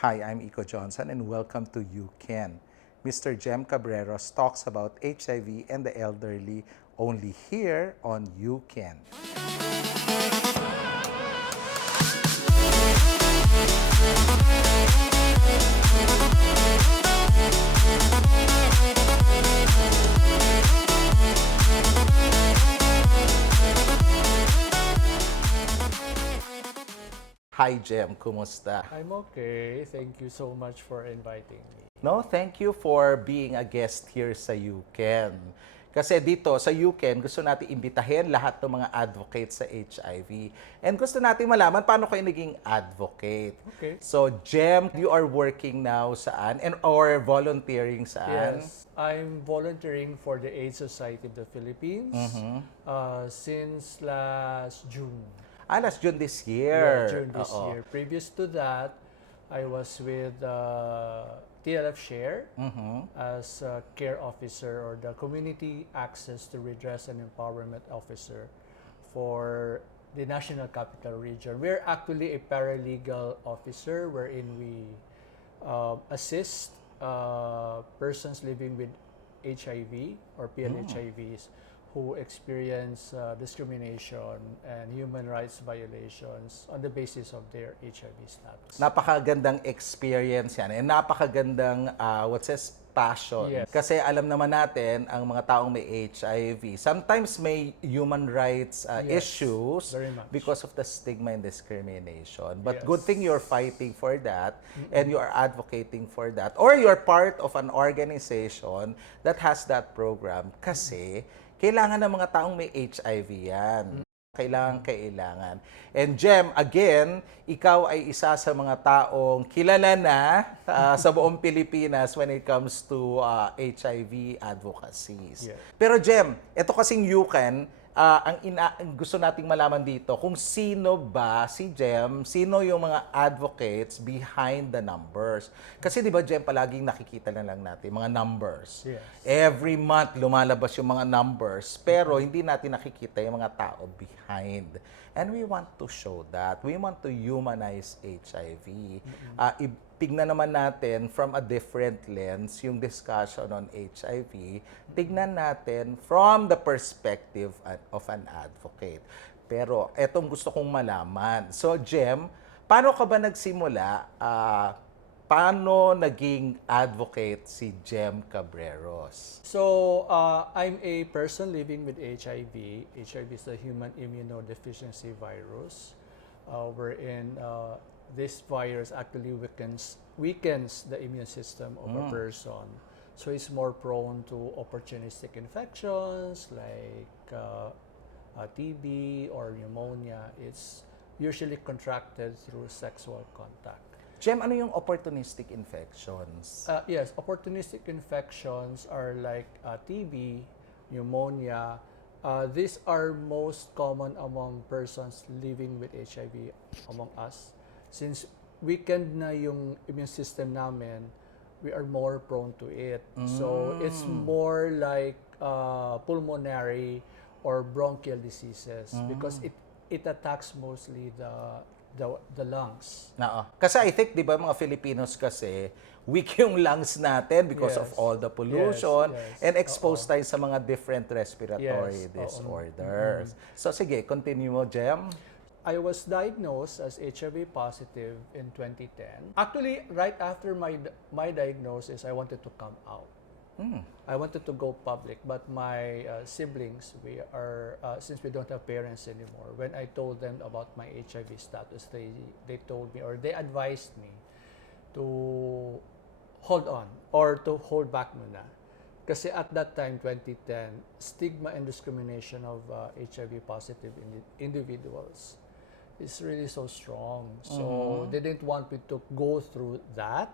Hi, I'm Iko Johnson and welcome to Ucan. Mr. Jem Cabreros talks about HIV and the elderly only here on Ucan. Hi, Jem. Kumusta? I'm okay. Thank you so much for inviting me. No, thank you for being a guest here sa UCAN. Kasi dito sa UCAN, gusto natin imbitahin lahat ng mga advocates sa HIV. And gusto natin malaman paano kayo naging advocate. Okay. So, Jem, you are working now saan? Or volunteering saan? Yes, I'm volunteering for the AIDS Society of the Philippines since last June. Last June this Yeah, year. June this Oo. year. Previous to that, I was with TLF SHARE as a care officer or the Community Access to Redress and Empowerment Officer for the National Capital Region. We're actually a paralegal officer wherein we assist persons living with HIV or PLHIVs who experience discrimination and human rights violations on the basis of their HIV status. Napakagandang experience yan. And napakagandang, passion. Yes. Kasi alam naman natin, ang mga taong may HIV, sometimes may human rights Yes, issues very much. because of the stigma and discrimination. But Yes. good thing you're fighting for that and you are advocating for that. Or you're part of an organization that has that program kasi kailangan ng mga taong may HIV yan. Kailangan. And Jem, again, ikaw ay isa sa mga taong kilala na sa buong Pilipinas when it comes to HIV advocacies. Yeah. Pero Jem, ito kasing Ucan, ang gusto nating malaman dito, kung sino ba si Jem, sino yung mga advocates behind the numbers. Kasi di ba Jem, palaging nakikita na lang natin mga numbers. Yes. Every month lumalabas yung mga numbers, pero hindi natin nakikita yung mga tao behind. And we want to show that. We want to humanize HIV. Tignan naman natin from a different lens yung discussion on HIV. Tignan natin from the perspective of an advocate. Pero etong gusto kong malaman. So Jem, paano ka ba nagsimula? Paano naging advocate si Jem Cabreros? So, I'm a person living with HIV. HIV is a human immunodeficiency virus, wherein this virus actually weakens the immune system of a person. So, it's more prone to opportunistic infections like TB or pneumonia. It's usually contracted through sexual contact. Jem, ano yung opportunistic infections? Yes, opportunistic infections are like TB, pneumonia. These are most common among persons living with HIV among us. Since weakened na yung immune system namin, we are more prone to it. So it's more like pulmonary or bronchial diseases because it attacks mostly the lungs. Kasi I think, di ba, mga Filipinos kasi, weak yung lungs natin because of Yes. all the pollution Yes. and exposed tayo sa mga different respiratory Yes. disorders. So sige, continue mo, Jem. I was diagnosed as HIV positive in 2010. Actually, right after my diagnosis, I wanted to come out. I wanted to go public, but my siblings, since we don't have parents anymore, when I told them about my HIV status, they told me or they advised me to hold on or to hold back muna. Kasi at that time, 2010, stigma and discrimination of HIV positive individuals is really so strong. So they didn't want me to go through that.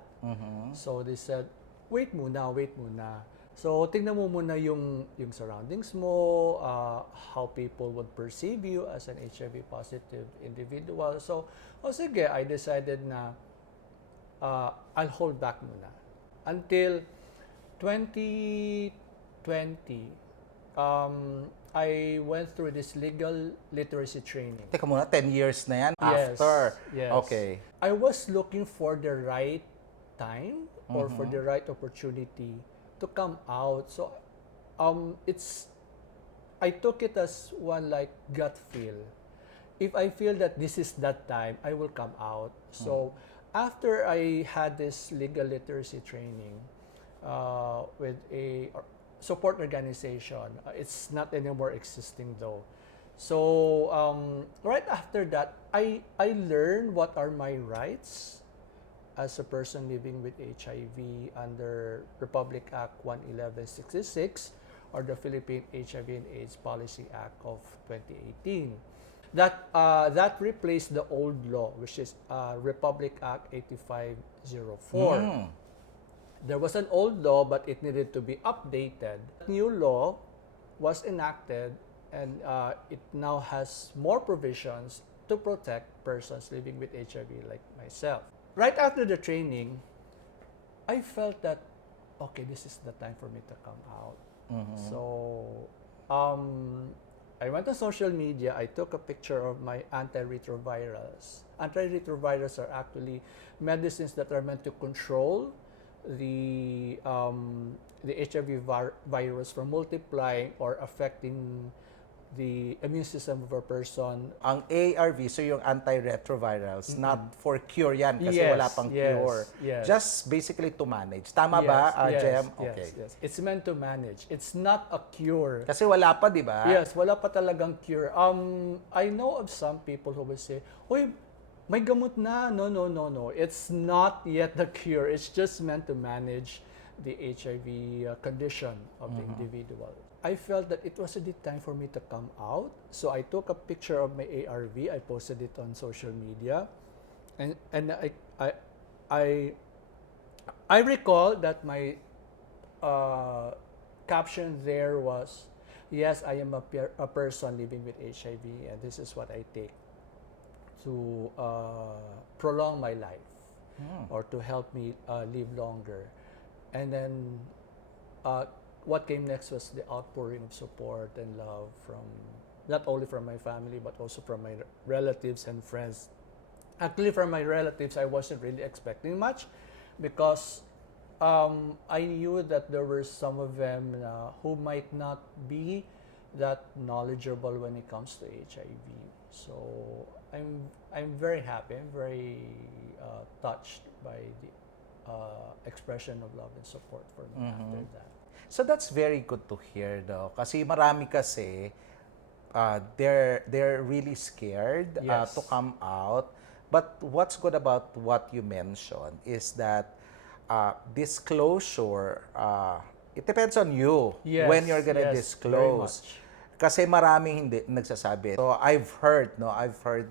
So they said, wait muna. So, tingnan mo muna yung surroundings mo, how people would perceive you as an HIV positive individual. So, sige, I decided na I'll hold back muna. Until 2020, I went through this legal literacy training. Teka muna, 10 years na yan Yes, after. yes. Okay. I was looking for the right time or for the right opportunity to come out. So I took it as one like gut feel. If I feel that this is that time, I will come out. So after I had this legal literacy training with a support organization, it's not anymore existing though. So right after that, I learned what are my rights as a person living with HIV under Republic Act 11166 or the Philippine HIV and AIDS Policy Act of 2018. That replaced the old law, which is Republic Act 8504. There was an old law, but it needed to be updated. New law was enacted, and it now has more provisions to protect persons living with HIV like myself. Right after the training, I felt that, okay, this is the time for me to come out. So I went on social media. I took a picture of my antiretrovirals. Antiretrovirals are actually medicines that are meant to control the HIV virus from multiplying or affecting the immune system of a person. Ang ARV, so yung antiretrovirals, not for cure yan kasi Yes, wala pang yes, cure. yes. Just basically to manage. Tama ba, Jem? Okay. Yes. It's meant to manage. It's not a cure. Kasi wala pa, di ba? Yes, wala pa talagang cure. I know of some people who will say, "Uy, may gamot na." No. It's not yet the cure. It's just meant to manage the HIV condition of the individual. I felt that it was a good time for me to come out. So I took a picture of my ARV. I posted it on social media. And I recall that my caption there was, "Yes, I am a person living with HIV, and this is what I take to prolong my life or to help me live longer." And then what came next was the outpouring of support and love from not only from my family but also from my relatives and friends. Actually, from my relatives, I wasn't really expecting much because I knew that there were some of them who might not be that knowledgeable when it comes to HIV. So I'm very happy. I'm very touched by the expression of love and support for me after that. So that's very good to hear though. Kasi marami kasi, they're really scared Yes. to come out. But what's good about what you mentioned is that disclosure, it depends on you Yes, when you're gonna yes, very disclose. much. Kasi maraming hindi nagsasabi. So I've heard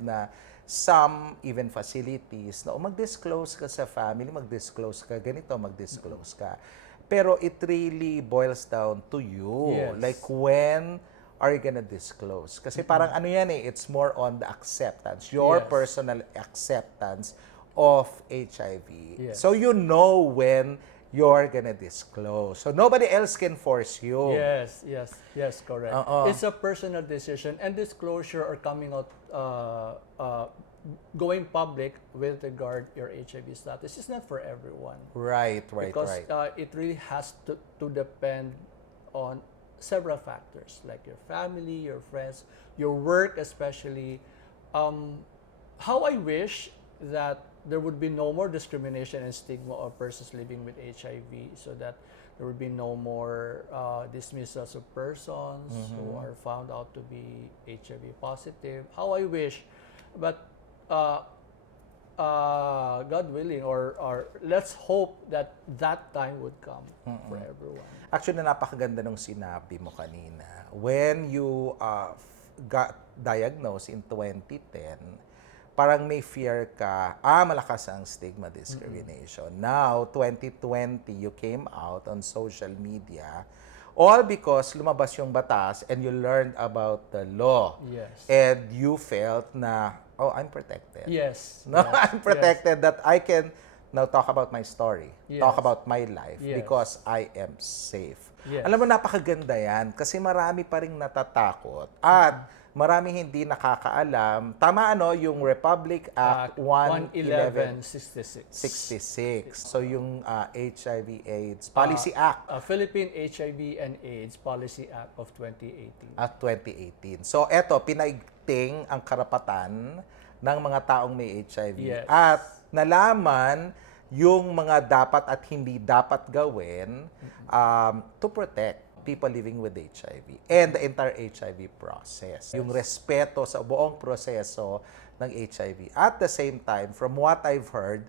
na some even facilities na mag-disclose ka sa family, mag-disclose ka ganito, mag-disclose ka. Pero it really boils down to you. Yes. Like when are you gonna disclose? Kasi parang ano yan it's more on the acceptance, your Yes. personal acceptance of HIV. Yes. So you know when you're gonna disclose. So nobody else can force you. Yes, correct. Oo. It's a personal decision, and disclosure or coming out, going public with regard your HIV status is not for everyone. Right. Because it really has to depend on several factors like your family, your friends, your work especially. How I wish that there would be no more discrimination and stigma of persons living with HIV, so that there would be no more dismissals of persons who are found out to be HIV positive. How I wish, but God willing, or let's hope that that time would come for everyone. Actually, napakaganda nung sinabi mo kanina. When you got diagnosed in 2010, parang may fear ka, malakas ang stigma discrimination. Now, 2020, you came out on social media, all because lumabas yung batas and you learned about the law. Yes. And you felt na, I'm protected. Yes. No, yes, I'm protected that I can now talk about my story. Yes. Talk about my life Yes. because I am safe. Yes. Alam mo, napakaganda yan kasi marami pa ring natatakot at marami hindi nakakaalam. Tama yung Republic Act 11166. 66. So yung HIV/AIDS Policy Act Philippine HIV and AIDS Policy Act of 2018. at 2018. So eto, pinaigting ang karapatan ng mga taong may HIV Yes. at nalaman yung mga dapat at hindi dapat gawin to protect people living with HIV and the entire HIV process. Yung respeto sa buong proseso ng HIV. At the same time, from what I've heard,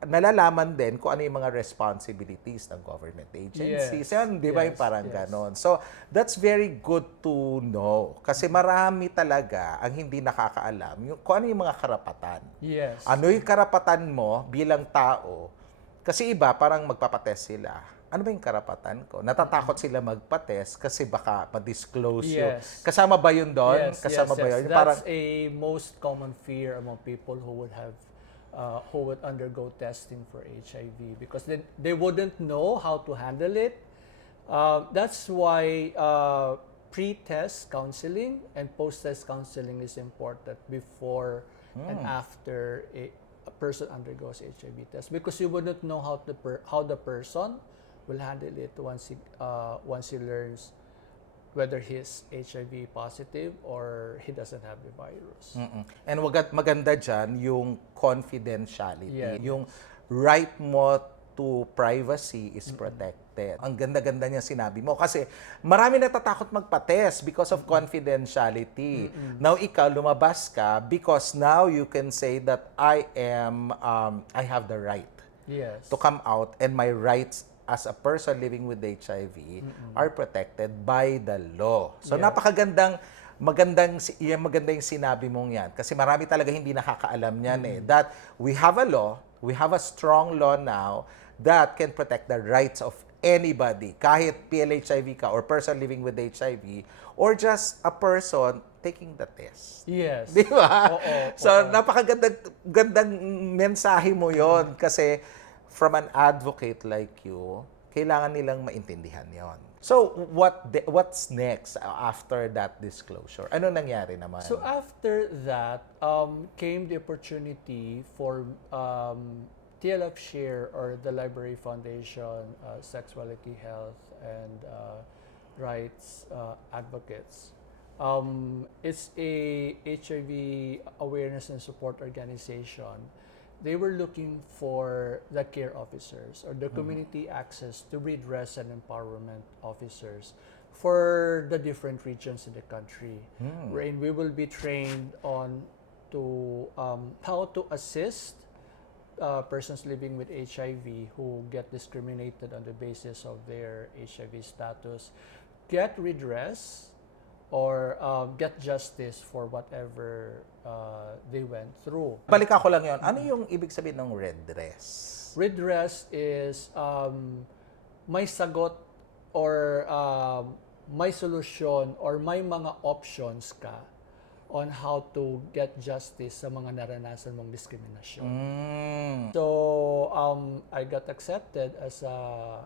nalalaman din kung ano yung mga responsibilities ng government agencies. Yes. Yan, di ba yung Yes. parang Yes. ganon. So, that's very good to know. Kasi marami talaga ang hindi nakakaalam kung ano yung mga karapatan. Yes. Ano yung karapatan mo bilang tao? Kasi iba, parang magpapatest sila. Ano ba yung karapatan ko? Natatakot sila magpa-test kasi baka ma-disclose yun. Yes. Kasama ba yun doon? Yes, Kasama ba yun? That's Parang, a most common fear among people who would undergo testing for HIV because they wouldn't know how to handle it. That's why pre-test counseling and post-test counseling is important before and after a person undergoes HIV test because you wouldn't know how the person will handle it once he learns whether he's HIV positive or he doesn't have the virus. and maganda dyan yung confidentiality. Yeah. Yung right mo to privacy is protected. Ang ganda-ganda niya sinabi mo kasi marami natatakot magpa-test because of confidentiality. Now ikaw lumabas ka because now you can say that I have the right Yes. to come out and my rights as a person living with HIV are protected by the law. So Yeah. maganda yung sinabi mong yan kasi marami talaga hindi nakakaalam niyan that we have a law, we have a strong law now that can protect the rights of anybody, kahit PLHIV ka or person living with HIV or just a person taking the test. Yes. Di ba? Oo, So, napakagandang mensahe mo yon kasi from an advocate like you, kailangan nilang maintindihan yon. So, what's next after that disclosure? Ano nangyari naman? So after that came the opportunity for TLF SHARE or the Library Foundation Sexuality, Health, and Rights Advocates. It's a HIV awareness and support organization. They were looking for the care officers or the community access to redress and empowerment officers for the different regions in the country, wherein we will be trained on to how to assist persons living with HIV who get discriminated on the basis of their HIV status, get redress or get justice for whatever they went through. Balik ako lang yon. Ano yung ibig sabihin ng redress? Redress is may sagot or may solusyon or may mga options ka on how to get justice sa mga naranasan mong diskriminasyon. So, I got accepted as a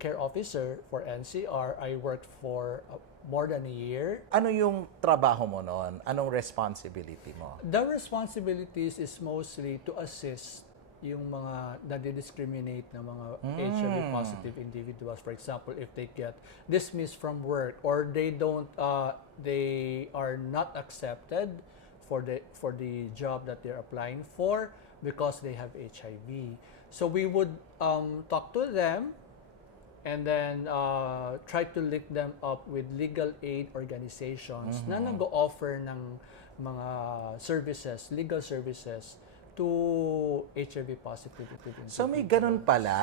care officer for NCR. I worked for more than a year. Ano yung trabaho mo noon? Anong responsibility mo? The responsibilities is mostly to assist yung mga nadi-discriminate na mga HIV positive individuals. For example, if they get dismissed from work or they are not accepted for the job that they're applying for because they have HIV. So we would talk to them and then try to link them up with legal aid organizations na nag-o-offer ng mga services, legal services to HIV positive individuals. So may ganun pala.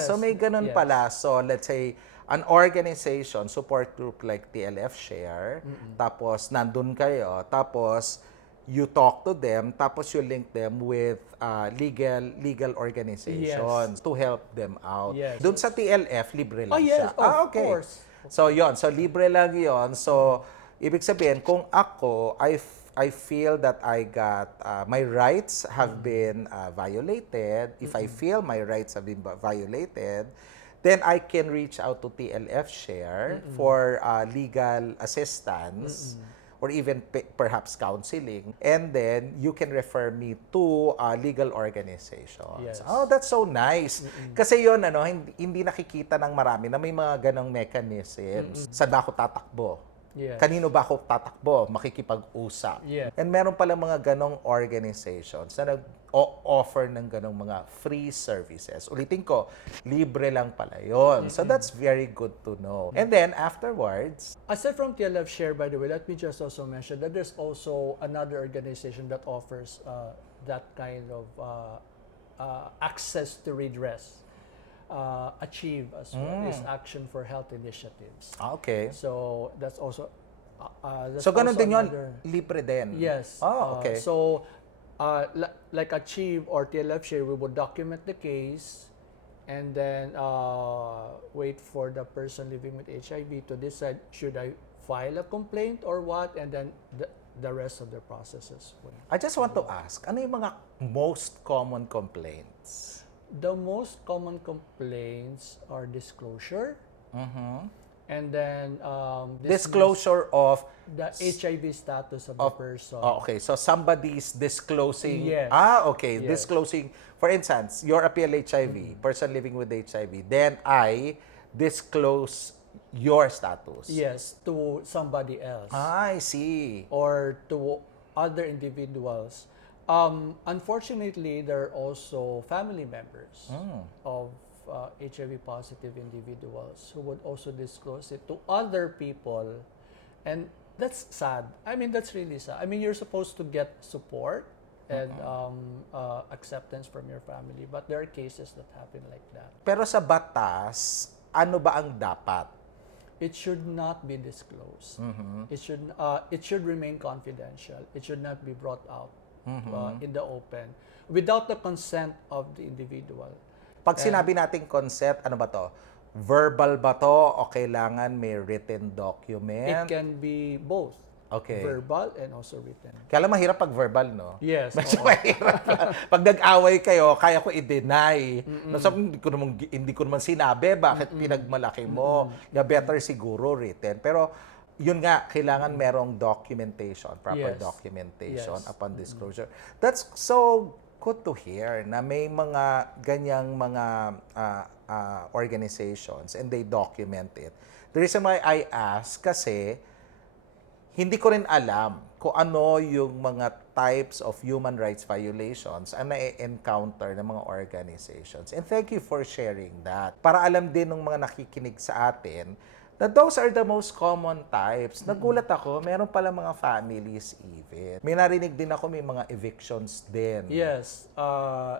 Yes. So may ganun Yes. pala. So let's say an organization, support group like TLF SHARE, tapos nandun kayo, tapos you talk to them, tapos you link them with legal organizations to help them out. Yes. Doon sa TLF, libre lang Oh, yes. siya. Of Okay. course. So yon, so libre lang yon. So ibig sabihin, kung ako, I I feel that I got my rights have been violated, if I feel my rights have been violated, then I can reach out to TLF Share for legal assistance or even perhaps counseling. And then you can refer me to legal organizations. Yes. Oh, that's so nice. Kasi yun, hindi nakikita ng marami na may mga ganong mechanisms. Saan ba ako tatakbo? Yes. Kanino ba ako tatakbo? Makikipag-usap. Yeah. And meron pala mga ganong organizations na nag-offer ng ganong mga free services. Ulitin ko, libre lang pala yon. So that's very good to know. And then afterwards, Aside from TLF Share, by the way, let me just also mention that there's also another organization that offers that kind of access to redress. ACHIEVE as well is Action for Health Initiatives. okay. So that's also that's So ganun also din yun, another- libre din. Yes. Oh, okay. So like ACHIEVE or TLF Share, we would document the case and then wait for the person living with HIV to decide should I file a complaint or what, and then the rest of the processes would. I just want to ask, ano yung mga most common complaints? The most common complaints are disclosure, and then Disclosure of the HIV status of the person. okay, so somebody's disclosing. Yes. Okay. Yes. Disclosing, for instance, you're a PLHIV, person living with HIV. Then I disclose your status. Yes, to somebody else I see. or to other individuals. Unfortunately, there are also family members of HIV positive individuals who would also disclose it to other people, and that's sad. I mean, that's really sad. I mean, you're supposed to get support and acceptance from your family, but there are cases that happen like that. Pero sa batas, ano ba ang dapat? It should not be disclosed. It should remain confidential. It should not be brought out in the open without the consent of the individual. Pag sinabi nating consent, ano ba to? Verbal ba to o kailangan may written It document? can be both. Okay. Verbal and also written. Kaya lang mahirap pag verbal, no? Yes. Medyo oo. mahirap. Pag nag-away kayo, kaya ko i-deny. No, sabi, hindi ko naman sinabi, bakit pinagmalaki mo? Na better siguro written. Pero yun nga, kailangan merong documentation, proper Yes. documentation Yes. upon disclosure. That's so good to hear na may mga ganyang mga organizations and they document it. The reason why I ask kasi hindi ko rin alam kung ano yung mga types of human rights violations ang na-encounter ng mga organizations. And thank you for sharing that. Para alam din ng mga nakikinig sa atin na those are the most common types. Nagulat ako, meron pala mga families even. May narinig din ako may mga evictions din. Yes.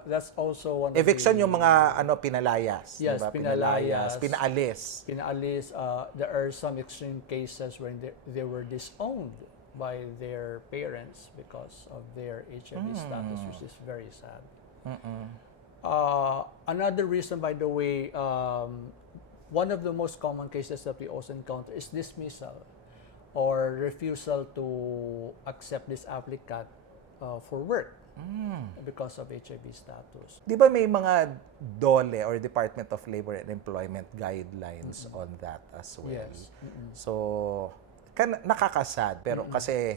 That's also one Eviction of the, yung mga pinalayas. Yes, diba? pinalayas. Pinaalis. Pinaalis. There are some extreme cases when they were disowned by their parents because of their HIV status, which is very sad. Another reason, by the way, one of the most common cases that we also encounter is dismissal or refusal to accept this applicant for work because of HIV status. Di ba may mga DOLE or Department of Labor and Employment guidelines on that as well? Yes. So, nakakasad. Pero kasi,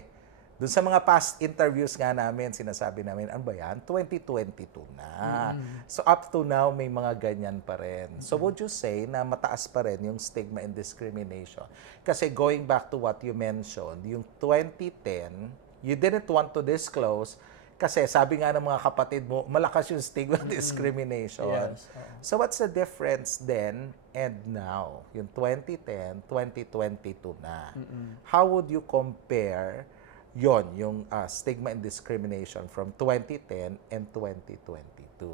dun sa mga past interviews nga namin, sinasabi namin, ano ba yan? 2022 na. So, up to now, may mga ganyan pa rin. So, would you say na mataas pa rin yung stigma and discrimination? Kasi going back to what you mentioned, yung 2010, you didn't want to disclose kasi sabi nga ng mga kapatid mo, malakas yung stigma and discrimination. Yes. So, what's the difference then and now? Yung 2010, 2022 na. How would you compare yung stigma and discrimination from 2010 and 2022?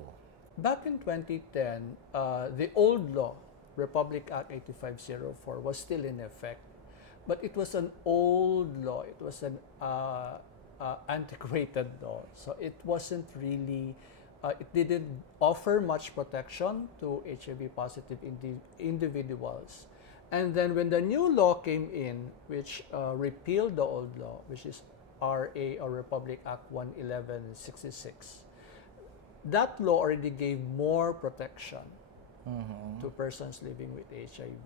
Back in 2010, the old law, Republic Act 8504, was still in effect. But it was an old law. It was an antiquated law. So it wasn't really, it didn't offer much protection to HIV positive individuals. And then when the new law came in, which repealed the old law, which is RA or Republic Act 11166. That law already gave more protection to persons living with HIV.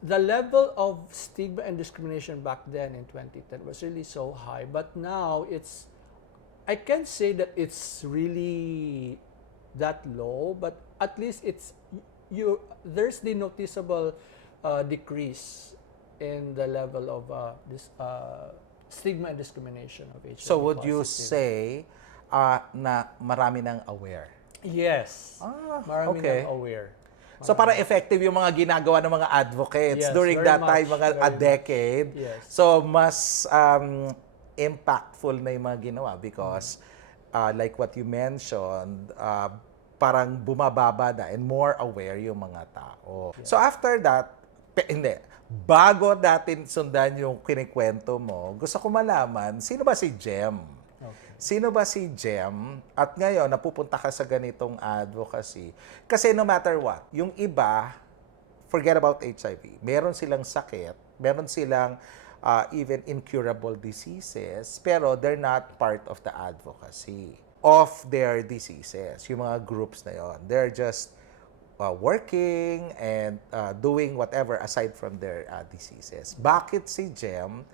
The level of stigma and discrimination back then in 2010 was really so high, but now I can't say that it's really that low, but at least there's the noticeable decrease in the level of this stigma and discrimination of HIV. So would you positive. say na marami nang aware? Yes. Marami okay. nang aware. So para effective yung mga ginagawa ng mga advocates Yes, during very that much, time, mga very a much. decade. Yes. So mas impactful na yung mga ginawa because like what you mentioned, parang bumababa na and more aware yung mga tao. So after that, hindi, bago natin sundan yung kinikwento mo, gusto ko malaman, sino ba si Jem? Okay. Sino ba si Jem? At ngayon, napupunta ka sa ganitong advocacy. Kasi no matter what, yung iba, forget about HIV. Meron silang sakit, meron silang even incurable diseases, pero they're not part of the advocacy of their diseases. Yung mga groups na yon, they're just working and doing whatever aside from their diseases. Bakit si Jem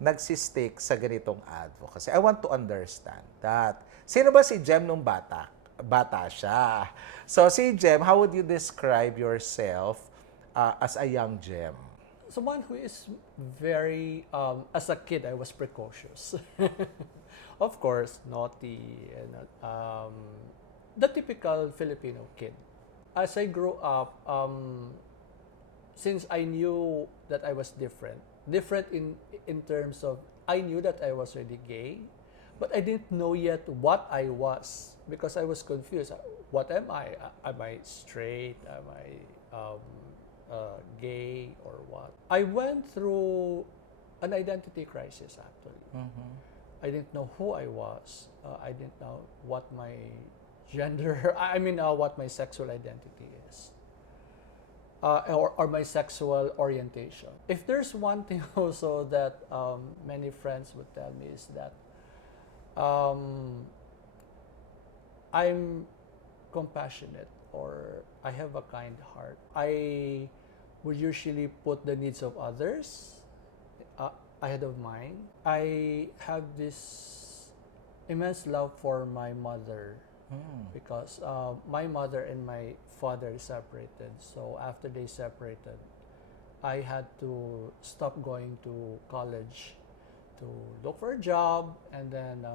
nagsistick sa ganitong advocacy? I want to understand that. Sino ba si Jem nung bata? Bata siya. So si Jem, how would you describe yourself as a young Jem? Someone who is very, as a kid, I was precocious. Of course, naughty, and the typical Filipino kid. As I grew up, since I knew that I was different in terms of, I knew that I was already gay, but I didn't know yet what I was because I was confused. What am I? Am I straight? Am I gay or what? I went through an identity crisis actually. I didn't know who I was. I didn't know what my gender, what my sexual identity is. Or my sexual orientation. If there's one thing also that many friends would tell me is that I'm compassionate or I have a kind heart. I would usually put the needs of others ahead of mine. I have this immense love for my mother because my mother and my father separated. So after they separated, I had to stop going to college to look for a job and then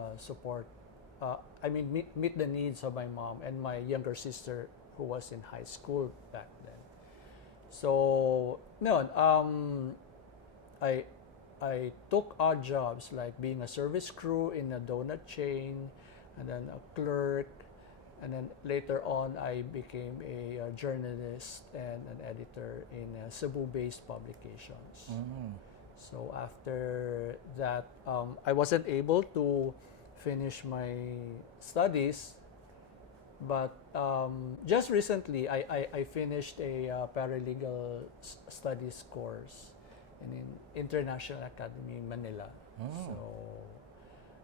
meet the needs of my mom and my younger sister who was in high school back then. So, I took odd jobs like being a service crew in a donut chain and then a clerk. And then later on, I became a journalist and an editor in Cebu-based publications. So after that, I wasn't able to finish my studies, but just recently, I finished a Paralegal Studies course in International Academy Manila. So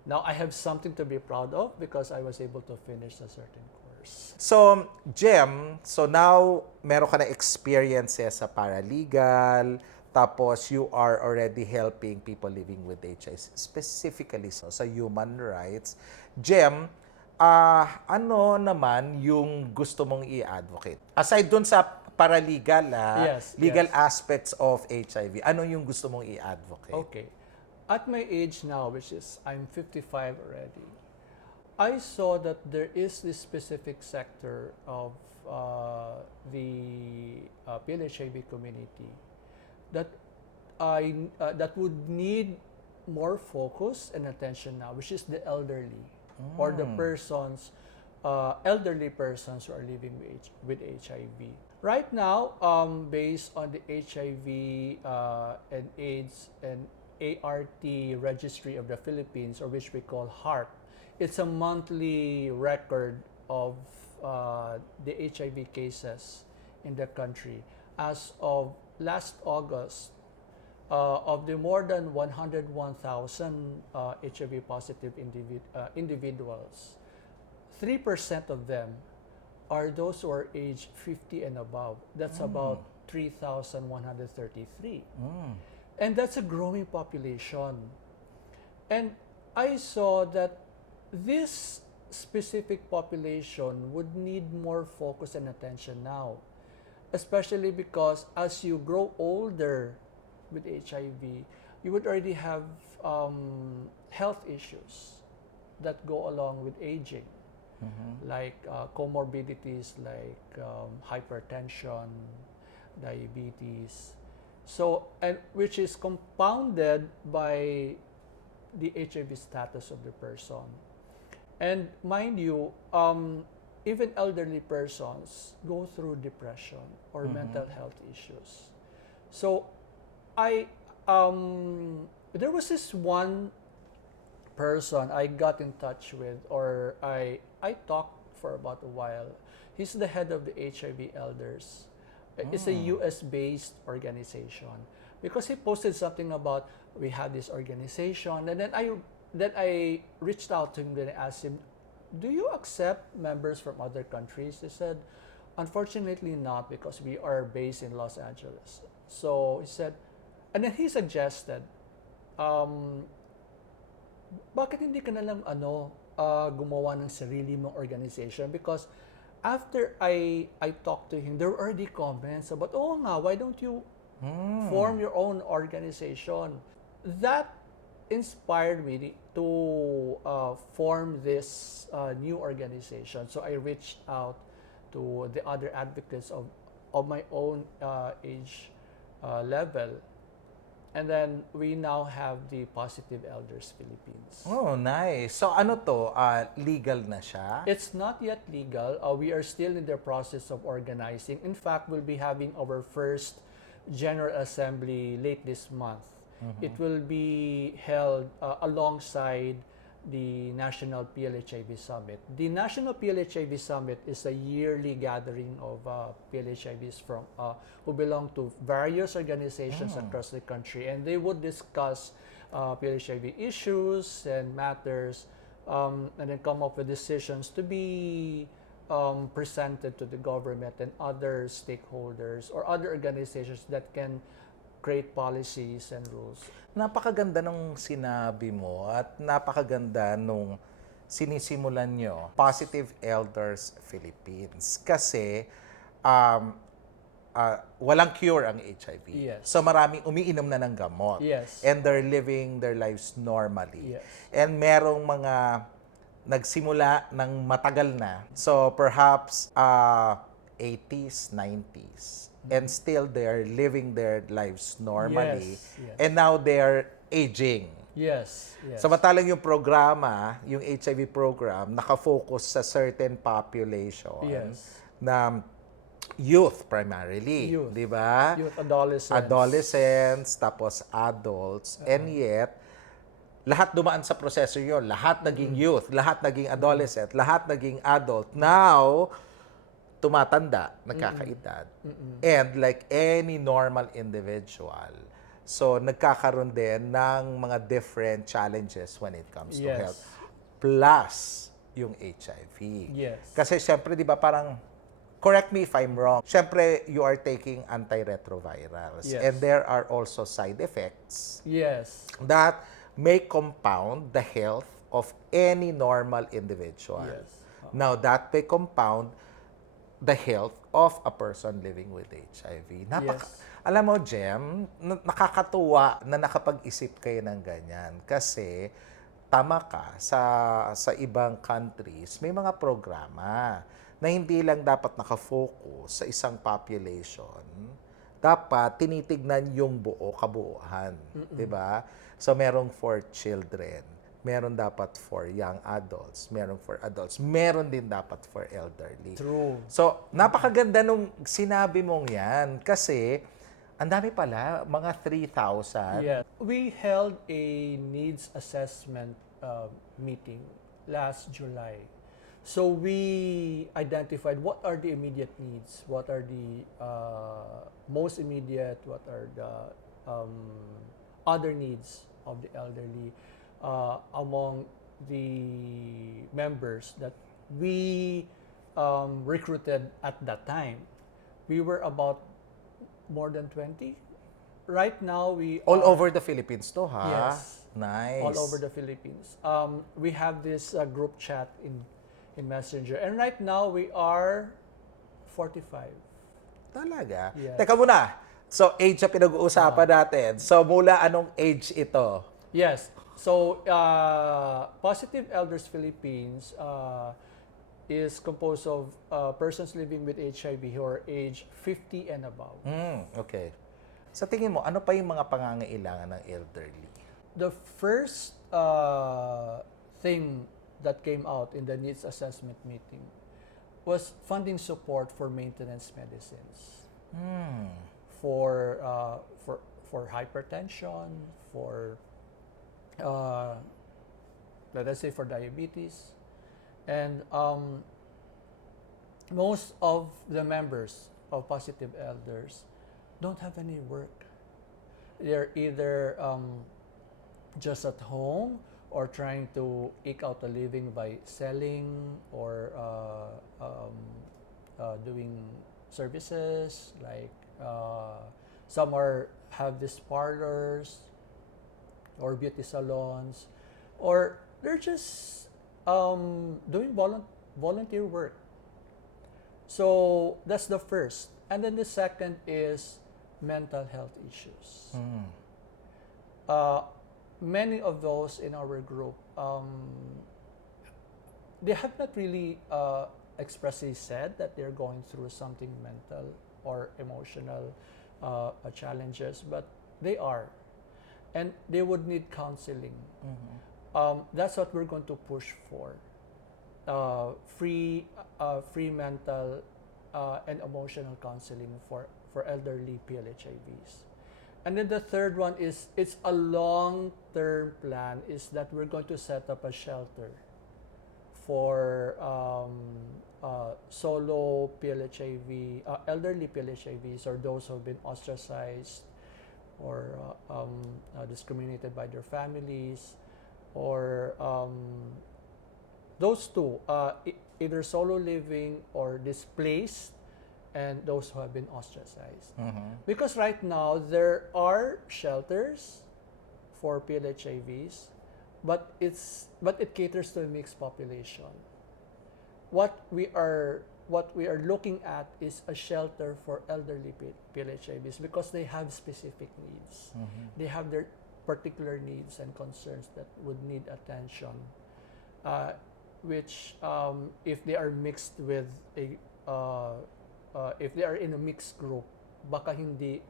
now I have something to be proud of because I was able to finish a certain course. So, Jem, so now meron ka na experiences sa paralegal, tapos you are already helping people living with HIV, specifically sa human rights. Jem, ano naman yung gusto mong i-advocate? Aside dun sa paralegal, legal aspects of HIV, ano yung gusto mong i-advocate? Okay. At my age now, which is I'm 55 already, I saw that there is this specific sector of the PLHIV community that that would need more focus and attention now, which is the elderly or the persons, elderly persons who are living with HIV. Right now, based on the HIV and AIDS and ART registry of the Philippines, or which we call HART, it's a monthly record of the HIV cases in the country. As of last August, of the more than 101,000 HIV positive individuals, 3% of them are those who are age 50 and above. That's about 3,133. And that's a growing population. And I saw that this specific population would need more focus and attention now, especially because as you grow older with HIV, you would already have health issues that go along with aging, like comorbidities like hypertension, diabetes, so, and which is compounded by the HIV status of the person. And mind you, even elderly persons go through depression or mental health issues. So there was this one person I got in touch with, or I talked for about a while. He's the head of the HIV Elders. It's a US-based organization, because he posted something about we had this organization, and then I reached out to him and asked him, do you accept members from other countries? He said, unfortunately not, because we are based in Los Angeles. So he said, and then he suggested, bakit hindi ka na lang gumawa ng sarili mong organization? Because after I talked to him, there were already comments about, oh nga, why don't you form your own organization? That inspired me to form this new organization. So I reached out to the other advocates of my own age level. And then we now have the Positive Elders Philippines. Oh, nice. So ano to, legal na siya? It's not yet legal. We are still in the process of organizing. In fact, we'll be having our first General Assembly late this month. It will be held alongside the National PLHIV Summit. The National PLHIV Summit is a yearly gathering of PLHIVs from who belong to various organizations across the country, and they would discuss PLHIV issues and matters, and then come up with decisions to be presented to the government and other stakeholders or other organizations that can create policies and rules. Napakaganda nung sinabi mo at napakaganda nung sinisimulan nyo, Positive Elders Philippines. Kasi walang cure ang HIV. Yes. So maraming umiinom na ng gamot. Yes. And they're living their lives normally. Yes. And merong mga nagsimula ng matagal na. So perhaps 80s, 90s. And still they're living their lives normally. Yes, yes. And now they're aging. Yes, yes. Samantalang yung programa, yung HIV program, nakafocus sa certain population. Yes. Na youth primarily. Youth. Di ba? Youth, adolescents. Adolescents, tapos adults. And yet, lahat dumaan sa proseso yun. Lahat naging youth, lahat naging adolescent, lahat naging adult. Now, tumatanda, nagkakaedad. And like any normal individual, so nagkakaroon din ng mga different challenges when it comes to Yes. health. Plus, yung HIV. Yes. Kasi syempre, di ba parang, correct me if I'm wrong, syempre, you are taking antiretrovirals. Yes. And there are also side effects Yes. that may compound the health of any normal individual. Yes. Now, that may compound the health of a person living with HIV. Yes. Alam mo, Jem, nakakatuwa na nakapag-isip kayo ng ganyan. Kasi, tama ka, sa ibang countries, may mga programa na hindi lang dapat nakafocus sa isang population. Dapat tinitignan yung kabuuan. Diba? So, merong for children. Meron dapat for young adults, meron for adults, meron din dapat for elderly. True. So, napakaganda nung sinabi mong yan kasi ang dami pala, mga 3,000. Yeah. We held a needs assessment meeting last July. So we identified what are the immediate needs, what are the most immediate, what are the other needs of the elderly among the members that we recruited at that time. We were about more than 20. Right now, we All are, over the Philippines to, ha? Yes. Nice. all over the Philippines. We have this group chat in Messenger, and right now we are 45. Talaga? Yes. Teka muna. So, age ang pinag-uusapan natin. So, mula anong age ito? Yes. So, Positive Elders Philippines is composed of persons living with HIV who are age 50 and above. Okay. Sa tingin mo, ano pa yung mga pangangailangan ng elderly? The first thing that came out in the needs assessment meeting was funding support for maintenance medicines. For hypertension, for let us say for diabetes, and most of the members of Positive Elders don't have any work. They're either just at home or trying to eke out a living by selling or doing services like some have these parlors or beauty salons, or they're just doing volunteer work. So that's the first. And then the second is mental health issues. Many of those in our group, they have not really expressly said that they're going through something mental or emotional challenges, but they are. And they would need counseling. That's what we're going to push for. Free mental and emotional counseling for elderly PLHIVs. And then the third one is, it's a long-term plan, is that we're going to set up a shelter for solo PLHIV, elderly PLHIVs, or those who have been ostracized or discriminated by their families, or those two, either solo living or displaced, and those who have been ostracized. Because right now there are shelters for PLHIVs, but it caters to a mixed population. What we are looking at is a shelter for elderly PLHIVs because they have specific needs. They have their particular needs and concerns that would need attention, which if they are mixed with if they are in a mixed group, baka hindi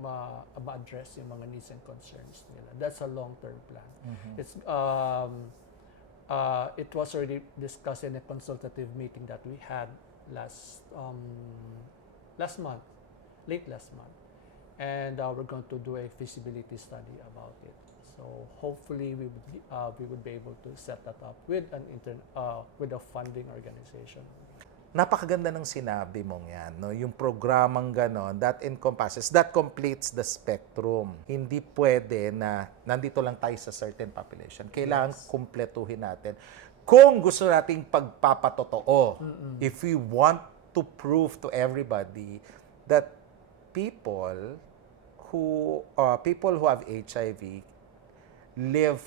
ma-address yung mga needs and concerns nila. That's a long-term plan. It's it was already discussed in a consultative meeting that we had late last month, and we're going to do a feasibility study about it. So hopefully we would be able to set that up with with a funding organization. Napakaganda ng sinabi mong yan, no? Yung programang ganon, that completes the spectrum. Hindi pwede na nandito lang tayo sa certain population. Kailangan kumpletuhin natin. Kung gusto nating pagpapatotoo, if we want to prove to everybody that people who have HIV live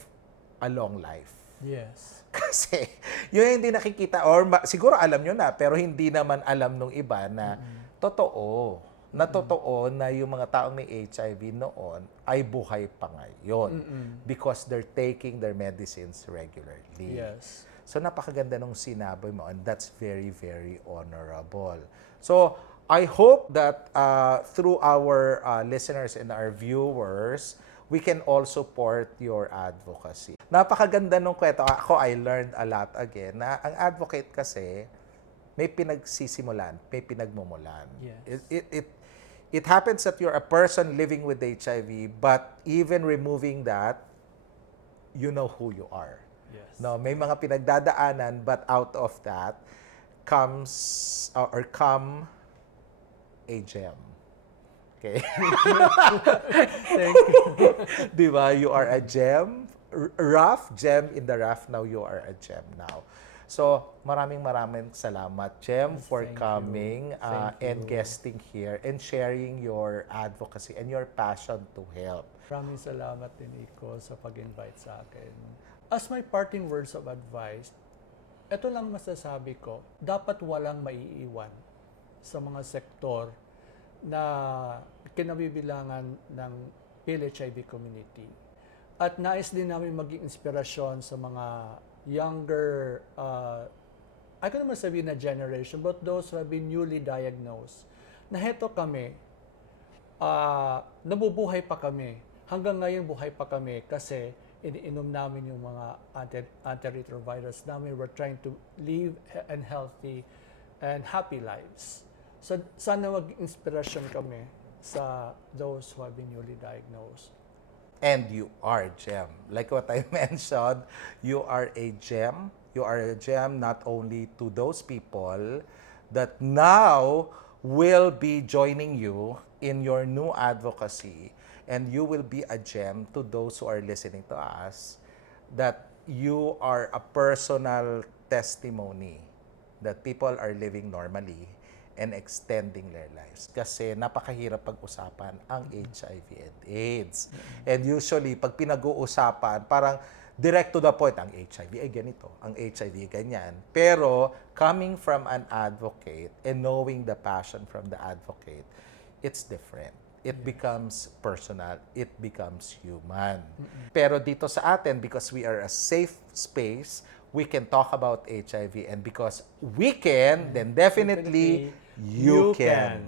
a long life. Yes. Kasi yun hindi nakikita, or siguro alam nyo na, pero hindi naman alam nung iba na totoo na yung mga taong may HIV noon ay buhay pa ngayon because they're taking their medicines regularly. Yes. So napakaganda nung sinabi mo, and that's very, very honorable. So I hope that through our listeners and our viewers, we can all support your advocacy. Napakaganda nung kwento. Ako, I learned a lot again na ang advocate kasi may pinagsisimulan, may pinagmumulan. Yes. It happens that you're a person living with HIV, but even removing that, you know who you are. Yes. No, may mga pinagdadaanan, but out of that come a gem. Okay? Thank you. Di ba? You are a gem. Rough, gem in the rough. Now you are a gem now. So, maraming salamat, Gem, for Thank you. coming Thank and you. guesting here and sharing your advocacy and your passion to help. Maraming salamat din, Iko, sa pag-invite sa akin. As my parting words of advice, ito lang masasabi ko, dapat walang maiiwan sa mga sektor na kinabibilangan ng PLHIV community. At nais din namin maging inspirasyon sa mga younger, I can naman sabihin na generation, but those who have been newly diagnosed, na heto kami, nabubuhay pa kami. Hanggang ngayon buhay pa kami kasi iniinom namin yung mga antiretrovirus namin. We're trying to live and healthy and happy lives. So sana mag-inspirasyon kami sa those who have been newly diagnosed. And you are a gem. Like what I mentioned, you are a gem. You are a gem not only to those people that now will be joining you in your new advocacy, and you will be a gem to those who are listening to us, that you are a personal testimony that people are living normally and extending their lives. Kasi napakahirap pag-usapan ang HIV and AIDS. And usually, pag pinag-uusapan, parang direct to the point, ang HIV ay ganito, ang HIV ay ganyan. Pero, coming from an advocate and knowing the passion from the advocate, it's different. It becomes personal. It becomes human. Pero dito sa atin, because we are a safe space, we can talk about HIV. And because we can, then definitely you can.